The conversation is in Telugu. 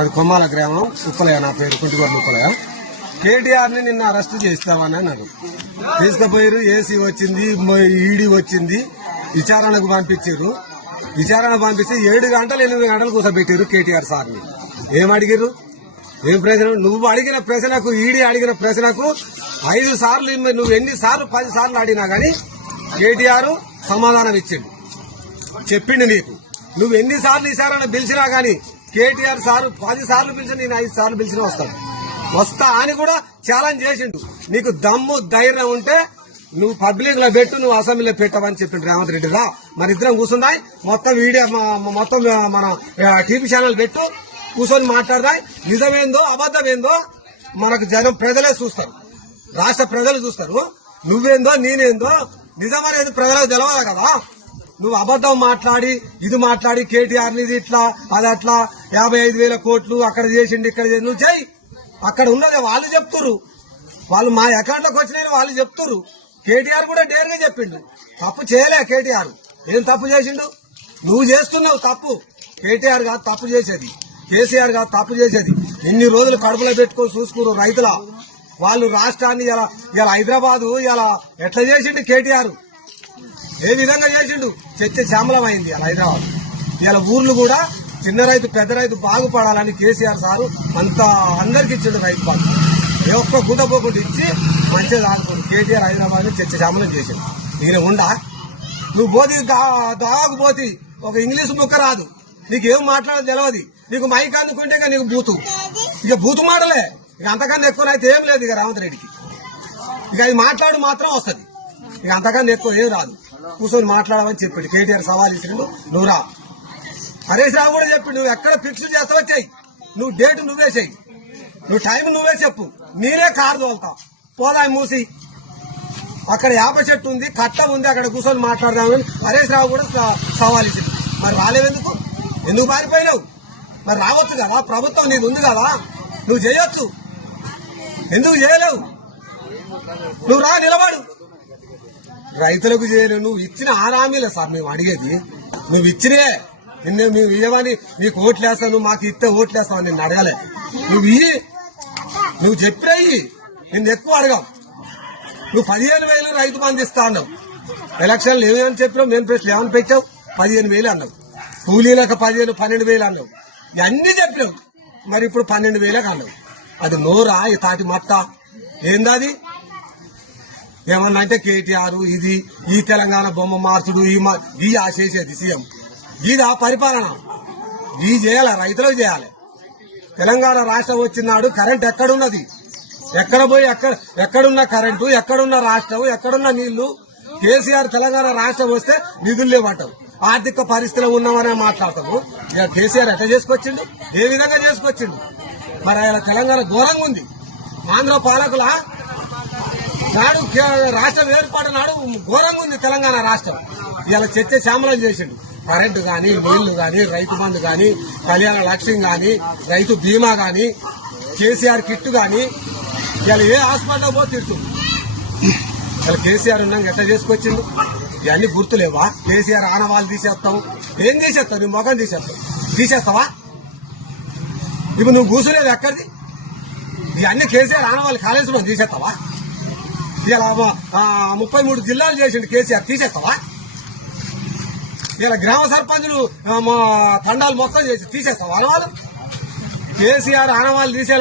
అది కొమ్మాల గ్రామం, ఉప్పలయ. నా పేరు కుంటిగొడ్ల ఉప్పలయ. కేటీఆర్ ని నిన్న అరెస్ట్ చేస్తామని అన్నారు. తీసుకుపోయారు. ఏసీ వచ్చింది, ఈడీ వచ్చింది, విచారణకు పంపించారు. విచారణ పంపిస్తే 7 గంటలు 8 గంటలు కూర్చోబెట్టారు కేటీఆర్ సార్ని. ఏం అడిగారు? ఏం ప్రశ్న? నువ్వు అడిగిన ప్రశ్నకు, ఈడీ అడిగిన ప్రశ్నకు 5 సార్లు, నువ్వు ఎన్నిసార్లు 10 సార్లు అడిగినా గానీ కేటీఆర్ సమాధానం ఇచ్చిండు, చెప్పిండు నీకు. నువ్వు ఎన్నిసార్లు విచారణ పిలిచినా గానీ కేటీఆర్ సార్ 10 సార్లు పిలిచి, నేను 5 సార్లు పిలిచినా వస్తా అని కూడా ఛాలెంజ్ చేసిండు. నీకు దమ్ము ధైర్యం ఉంటే నువ్వు పబ్లిక్ లో పెట్టు, నువ్వు అసెంబ్లీలో పెట్టవని చెప్పిండు రేవంత్ రెడ్డి. రా మరి ఇద్దరం కూర్చుందాయి, మొత్తం వీడియో మొత్తం మన టీవీ ఛానల్ పెట్టు, కూర్చొని మాట్లాడదాయి. నిజమేందో అబద్దమేందో మనకు జనం ప్రజలే చూస్తారు, రాష్ట్ర ప్రజలు చూస్తారు. నువ్వేందో నేనేందో నిజమనేది ప్రజలకు తెలవాలి కదా. నువ్వు అబద్దం మాట్లాడి, ఇది మాట్లాడి కేటీఆర్ ఇది ఇట్లా అది అట్లా 55,000 కోట్లు అక్కడ చేసిండు ఇక్కడ చేసి నువ్వు చెయ్యి. అక్కడ ఉన్నది వాళ్ళు చెప్తురు, వాళ్ళు మా అకౌంట్ లోకి వచ్చిన వాళ్ళు చెప్తురు. కేటీఆర్ కూడా డేర్గా చెప్పిండు, తప్పు చేయలే కేటీఆర్. ఏం తప్పు చేసిండు? నువ్వు చేస్తున్నావు తప్పు. కేటీఆర్ కాదు తప్పు చేసేది, కేసీఆర్ కాదు తప్పు చేసేది. ఇన్ని రోజులు కడుపులో పెట్టుకొని చూసుకున్నారు రైతుల వాళ్ళు. రాష్ట్రాన్ని ఇలా హైదరాబాద్ ఇలా ఎట్లా చేసిండు కేటీఆర్? ఏ విధంగా చేసిండు? చర్చ శ్యామలం అయింది ఇలా హైదరాబాద్. ఇలా ఊర్లు కూడా చిన్న రైతు పెద్ద రైతు బాగుపడాలని కేసీఆర్ సారు అంతా అందరికి ఇచ్చిండు రైతు బాగు. ఏ ఒక్క గుండపోకుండా ఇచ్చి మంచిగా ఆడుకోండి. కేటీఆర్ హైదరాబాద్ చర్చ శ్యామలం చేసిండు. ఈయన ఉండా? నువ్వు పోతి దాగు పోతి, ఒక ఇంగ్లీష్ ముక్క రాదు, నీకేం మాట్లాడదు తెలియదు. నీకు మైక్ అందుకుంటే ఇక నీకు బూతు, ఇక బూతు మాటలే. ఇక అంతకన్నా ఎక్కువ అయితే ఏం లేదు ఇక రేవంత్ రెడ్డికి. ఇక అది మాట్లాడు మాత్రం వస్తుంది, ఇక అంతకన్నా ఎక్కువ ఏం రాదు. కూర్చొని మాట్లాడమని చెప్పిండు కేటీఆర్. సవాల్ ఇచ్చిండు, నువ్వు రా. హరీష్ రావు కూడా చెప్పిండు, నువ్వు ఎక్కడ ఫిక్స్ చేస్తావో చెయ్యి, నువ్వు డేట్ నువ్వే చెయ్యి, నువ్వు టైం నువ్వే చెప్పు, నేనే కారు తోలుతావు. పోదా మూసి అక్కడ యాప చెట్టు ఉంది, కట్ట ఉంది, అక్కడ కూర్చొని మాట్లాడదామని హరీష్ రావు కూడా సవాల్ ఇచ్చిండు. మరి రాలేవెందుకు? ఎందుకు పారిపోయినావు? మరి రావచ్చు కదా, ప్రభుత్వం నీది ఉంది కదా, నువ్వు చేయొచ్చు. ఎందుకు చేయలేవు? నువ్వు రా, నిలబడు. రైతులకు చేయలేవు. నువ్వు ఇచ్చిన హామీలే సార్ మేము అడిగేది. నువ్వు ఇచ్చినే, నిన్ను మేము ఇవ్వమని నీకు ఓట్లేస్తావు, నువ్వు మాకు ఇస్తే ఓట్లేస్తావు నిన్ను అడగాలే. నువ్వు చెప్పినవి నిన్ను ఎక్కువ అడగావు. నువ్వు 15,000 రైతు బంధు ఇస్తా అన్నావు. ఎలక్షన్లు ఏమని చెప్పినావు? మేము ప్రశ్నలు ఏమని పెట్టావు? 15,000 అన్నావు. కూలీలకు 12,000 అన్నావు. ఇవన్నీ చెప్పినావు. మరి ఇప్పుడు 12,000 అన్నావు. అది నోరా? ఈ తాటి మట్ట ఏందది? ఏమన్నా అంటే కేటీఆర్ ఇది ఈ తెలంగాణ బొమ్మ మార్చుడు ఈ ఆశేసేది సీఎం. ఇది ఆ పరిపాలన ఈ చేయాలి, రైతులకు చేయాలి. తెలంగాణ రాష్ట్రం వచ్చినాడు కరెంట్ ఎక్కడున్నది? ఎక్కడ పోయి ఎక్కడున్న కరెంటు, ఎక్కడున్న రాష్ట్రం, ఎక్కడున్న నీళ్లు? కేసీఆర్ తెలంగాణ రాష్ట్రం వస్తే నిధులు లేవంటావు, ఆర్థిక పరిస్థితులు ఉన్నామనే మాట్లాడతావు. ఇక కేసీఆర్ ఎట్లా చేసుకొచ్చిండు? ఏ విధంగా చేసుకొచ్చిండు? మరి ఆయన తెలంగాణ ఘోరంగా ఉంది. ఆంధ్ర పాలకుల నాడు రాష్ట్రం ఏర్పాటు నాడు ఘోరంగా ఉంది తెలంగాణ రాష్ట్రం. ఇలా చర్చ శ్యామలం చేసిండు. కరెంటు గాని, నీళ్లు గాని, రైతు బంధు గాని, కళ్యాణ లక్ష్యం గాని, రైతు బీమా గాని, కేసీఆర్ కిట్టు గాని, ఇలా ఏ హాస్పిటల్ పో తిట్టు. ఇలా కేసీఆర్ ఉన్నాక ఎట్లా చేసుకొచ్చిండు? ఇవన్నీ గుర్తులేవా? కేసీఆర్ ఆనవాళ్ళు తీసేస్తావు. ఏం తీసేస్తావు? నీ మొఖం తీసేస్తావా? ఇప్పుడు నువ్వు కూర్చునేది ఎక్కడిది? ఇవన్నీ కేసీఆర్ ఆనవాళ్ళు కాళేశ్వరం తీసేస్తావా? ఇలా 33 జిల్లాలు చేసిండు కేసీఆర్, తీసేస్తావా? ఇలా గ్రామ సర్పంచులు తండాలు మొత్తం చేసి తీసేస్తావా ఆనవాళ్ళు? కేసీఆర్ ఆనవాళ్ళు తీసే